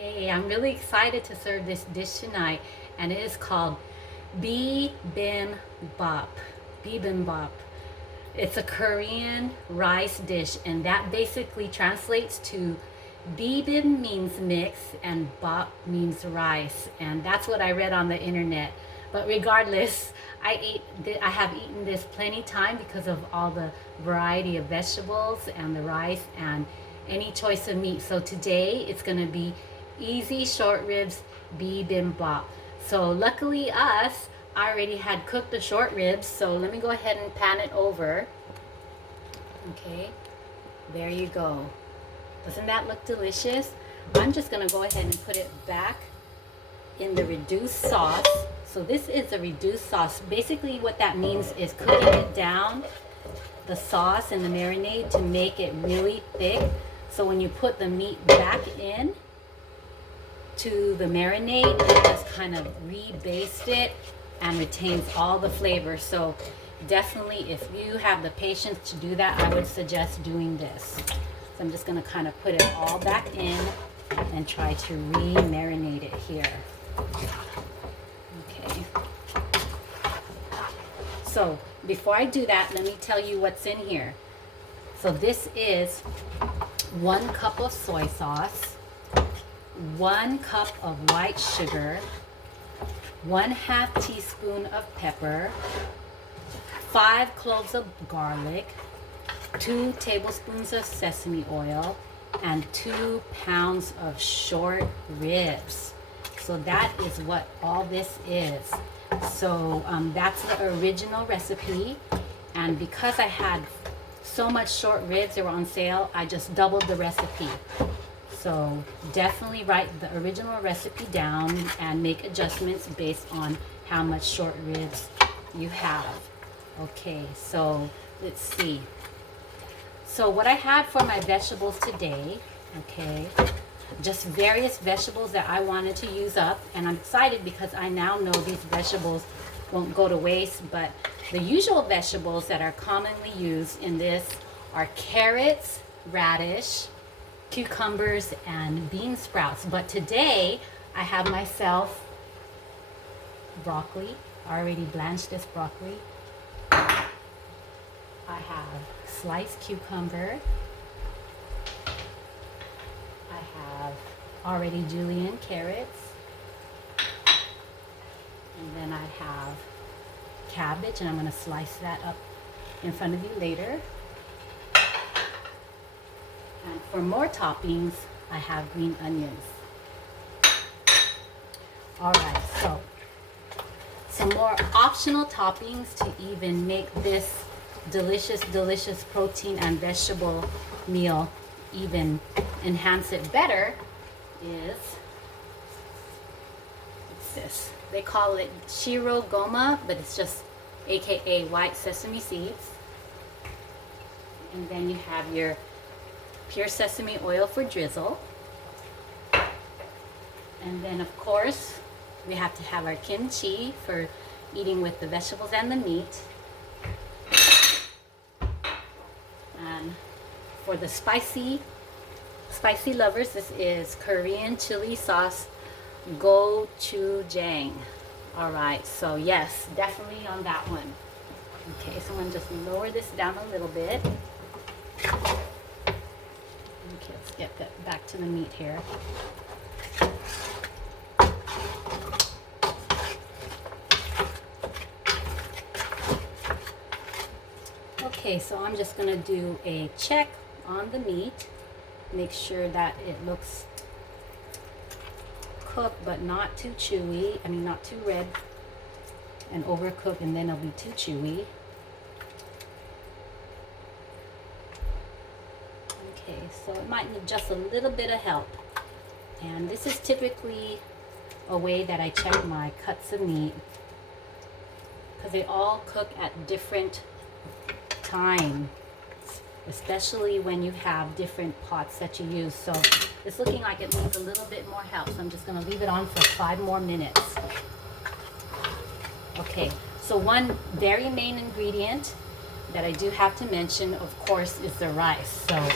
Hey, I'm really excited to serve this dish tonight, and it is called Bibimbap. Bibimbap. It's a Korean rice dish, and that basically translates to bibim means mix and bap means rice, and that's what I read on the internet. But regardless, I have eaten this plenty time because of all the variety of vegetables and the rice and any choice of meat. So today it's going to be easy short ribs bibimbap. So luckily us, I already had cooked the short ribs, so let me go ahead and pan it over. Okay, there you go. Doesn't that look delicious? I'm just gonna go ahead and put it back in the reduced sauce. So this is a reduced sauce. Basically what that means is cooking it down, the sauce and the marinade, to make it really thick. So when you put the meat back in to the marinade, it just kind of re-baste it and retains all the flavor. So definitely, if you have the patience to do that, I would suggest doing this. So I'm just gonna kind of put it all back in and try to re-marinate it here. Okay. So before I do that, let me tell you what's in here. So this is 1 cup of soy sauce, 1 cup of white sugar, 1/2 teaspoon of pepper, 5 cloves of garlic, 2 tablespoons of sesame oil, and 2 pounds of short ribs. So that is what all this is. So that's the original recipe, and because I had so much short ribs, they were on sale, I just doubled the recipe. So definitely write the original recipe down and make adjustments based on how much short ribs you have. Okay, so let's see. So what I had for my vegetables today, okay, just various vegetables that I wanted to use up, and I'm excited because I now know these vegetables won't go to waste. But the usual vegetables that are commonly used in this are carrots, radish, cucumbers, and bean sprouts. But today I have myself broccoli. I already blanched this broccoli. I have sliced cucumber. I have already julienne carrots. And then I have cabbage, and I'm going to slice that up in front of you later. And for more toppings, I have green onions. All right, so some more optional toppings to even make this delicious protein and vegetable meal even enhance it better is, what's this? They call it shiro goma, but it's just AKA white sesame seeds. And then you have your pure sesame oil for drizzle. And then of course, we have to have our kimchi for eating with the vegetables and the meat. And for the spicy lovers, this is Korean chili sauce gochujang. All right, so yes, definitely on that one. Okay, so I'm gonna just lower this down a little bit. Okay, let's get that back to the meat here. Okay, so I'm just gonna do a check on the meat. Make sure that it looks cooked but not too chewy. I mean, not too red and overcooked, and then it'll be too chewy. Okay, so it might need just a little bit of help. And this is typically a way that I check my cuts of meat, because they all cook at different time, especially when you have different pots that you use. So it's looking like it needs a little bit more help, so I'm just going to leave it on for 5 more minutes. Okay, so one very main ingredient that I do have to mention, of course, is the rice. So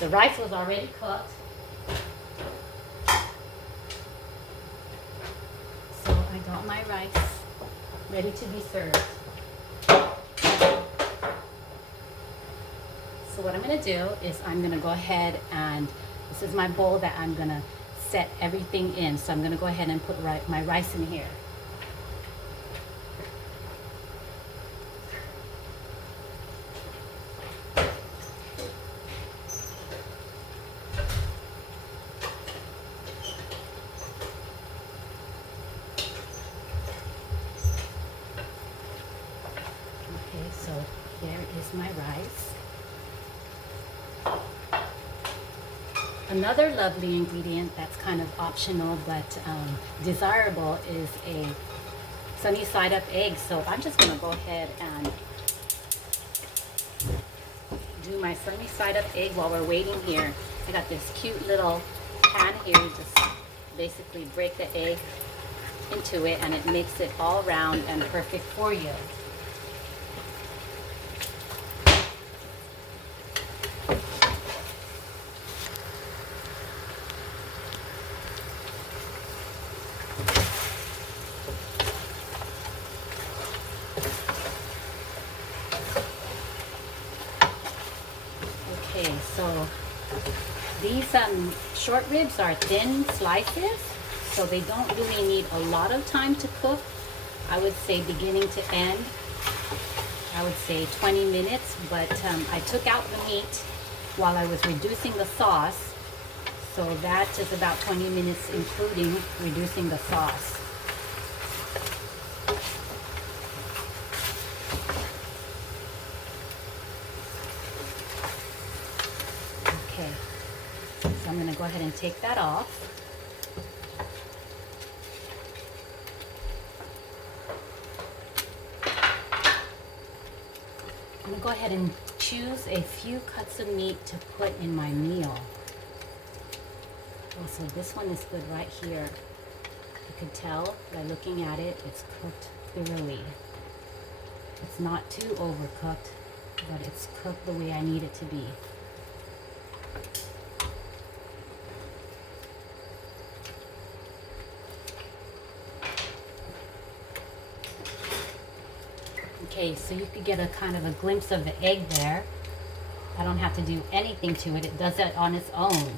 the rice was already cooked. out my rice, ready to be served. So what I'm going to do is I'm going to go ahead and this is my bowl that I'm going to set everything in. So I'm going to go ahead and put my rice in here. Okay, so there is my rice. Another lovely ingredient that's kind of optional but desirable is a sunny side up egg. So I'm just going to go ahead and do my sunny side up egg while we're waiting here. I got this cute little pan here. Just basically break the egg into it and it makes it all round and perfect for you. Okay, so these short ribs are thin slices, so they don't really need a lot of time to cook. I would say beginning to end, I would say 20 minutes, but I took out the meat while I was reducing the sauce, so that is about 20 minutes including reducing the sauce. Okay, so I'm going to go ahead and take that off. I'm going to go ahead and choose a few cuts of meat to put in my meal. Oh, so this one is good right here. You can tell by looking at it, it's cooked thoroughly. It's not too overcooked, but it's cooked the way I need it to be. Okay, so you could get a kind of a glimpse of the egg there. I don't have to do anything to it. It does that on its own. Okay,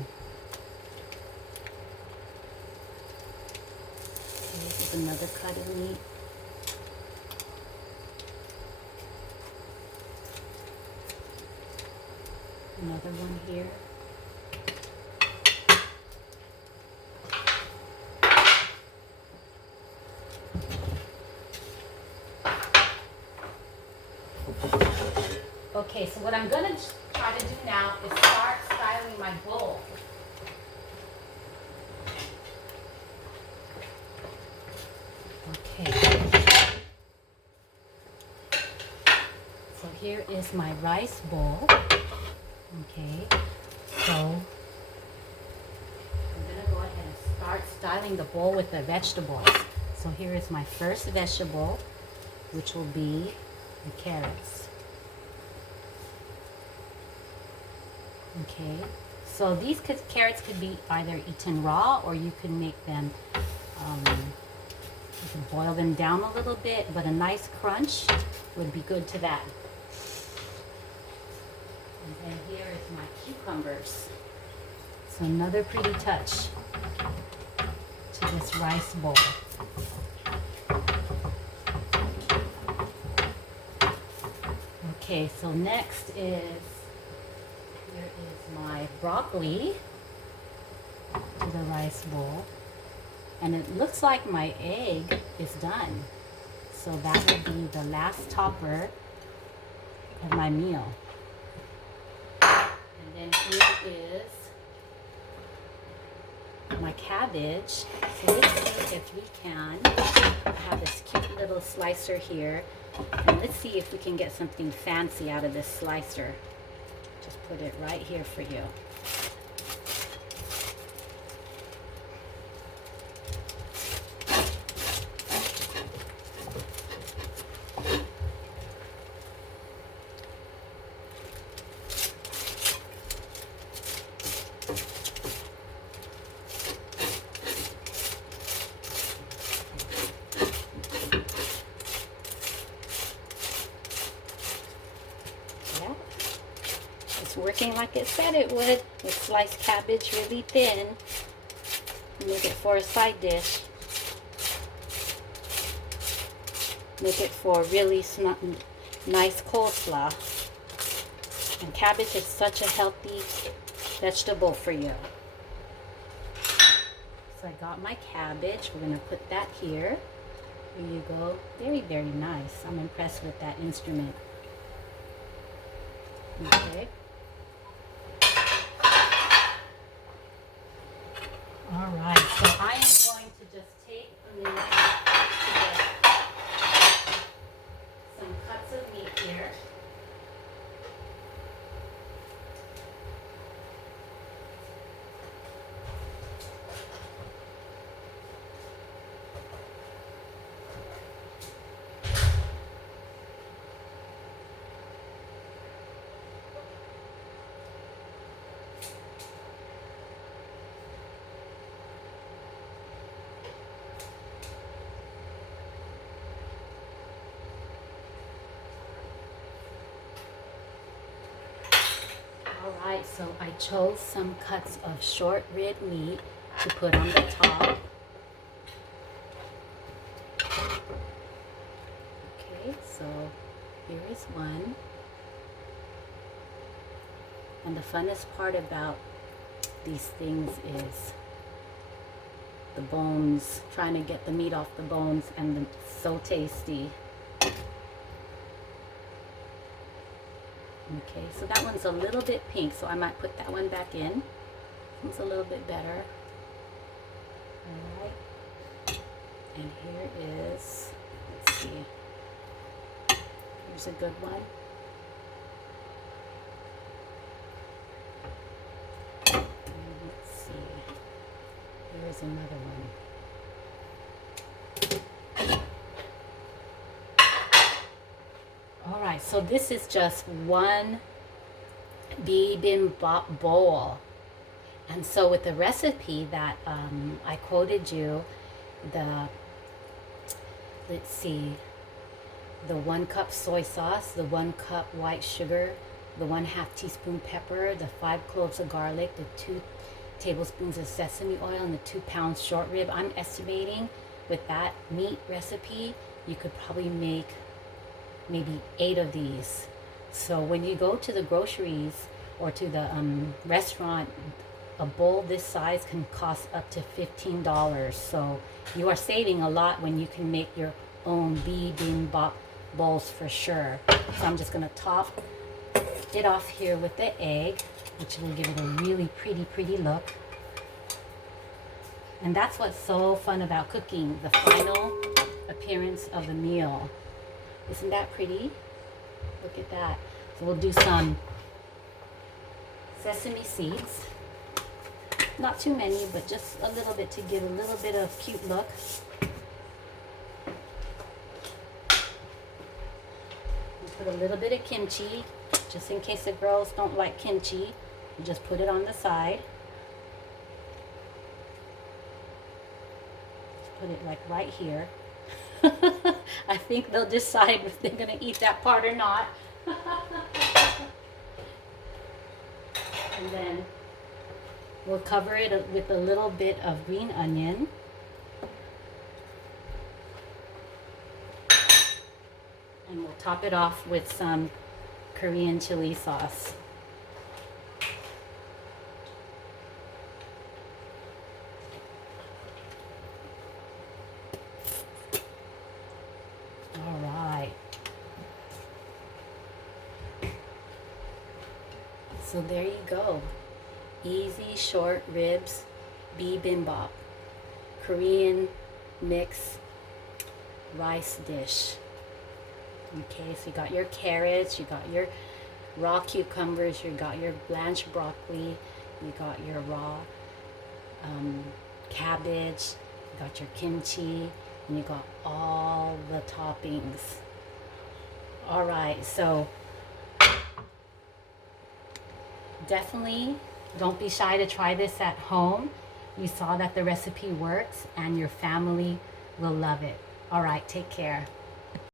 this is another cut of meat. Another one here. Okay, so what I'm going to try to do now is start styling my bowl. Okay. So here is my rice bowl. Okay. So I'm going to go ahead and start styling the bowl with the vegetables. So here is my first vegetable, which will be the carrots. Okay, so these carrots could be either eaten raw or you could make them, you can boil them down a little bit, but a nice crunch would be good to that. And then here is my cucumbers. So another pretty touch to this rice bowl. Okay, so next is here is my broccoli to the rice bowl. And it looks like my egg is done. So that will be the last topper of my meal. And then here is my cabbage. So let's see if we can. I have this cute little slicer here. And let's see if we can get something fancy out of this slicer. Just put it right here for you. working like it said it would. It sliced cabbage really thin. Make it for a side dish. Make it for really nice coleslaw. And cabbage is such a healthy vegetable for you. So I got my cabbage. We're going to put that here. Here you go. Very, very nice. I'm impressed with that instrument. Okay. All right. So I am going to just take a minute to get some cuts of meat here. Alright, so I chose some cuts of short rib meat to put on the top. Okay, so here is one. And the funnest part about these things is the bones, trying to get the meat off the bones, and it's so tasty. Okay, so that one's a little bit pink, so I might put that one back in. It's a little bit better. Alright. And here is, let's see. Here's a good one. And let's see. Here's another one. Alright, so this is just one bibimbap bowl. And so with the recipe that I quoted you, let's see, the 1 cup soy sauce, the 1 cup white sugar, the 1/2 teaspoon pepper, the 5 cloves of garlic, the 2 tablespoons of sesame oil, and the 2 pounds short rib. I'm estimating with that meat recipe, you could probably make maybe 8 of these. So when you go to the groceries or to the restaurant, a bowl this size can cost up to $15. So you are saving a lot when you can make your own bibimbap bowls for sure. So I'm just going to top it off here with the egg, which will give it a really pretty look. And that's what's so fun about cooking, the final appearance of the meal. Isn't that pretty? Look at that. So we'll do some sesame seeds. Not too many, but just a little bit to give a little bit of cute look. We'll put a little bit of kimchi, just in case the girls don't like kimchi. You just put it on the side. Put it like right here. I think they'll decide if they're going to eat that part or not. And then we'll cover it with a little bit of green onion. And we'll top it off with some Korean chili sauce. So there you go. Easy short ribs bibimbap. Korean mix rice dish. Okay, so you got your carrots, you got your raw cucumbers, you got your blanched broccoli, you got your raw cabbage, you got your kimchi, and you got all the toppings. All right, so definitely don't be shy to try this at home. You saw that the recipe works and your family will love it. All right, take care.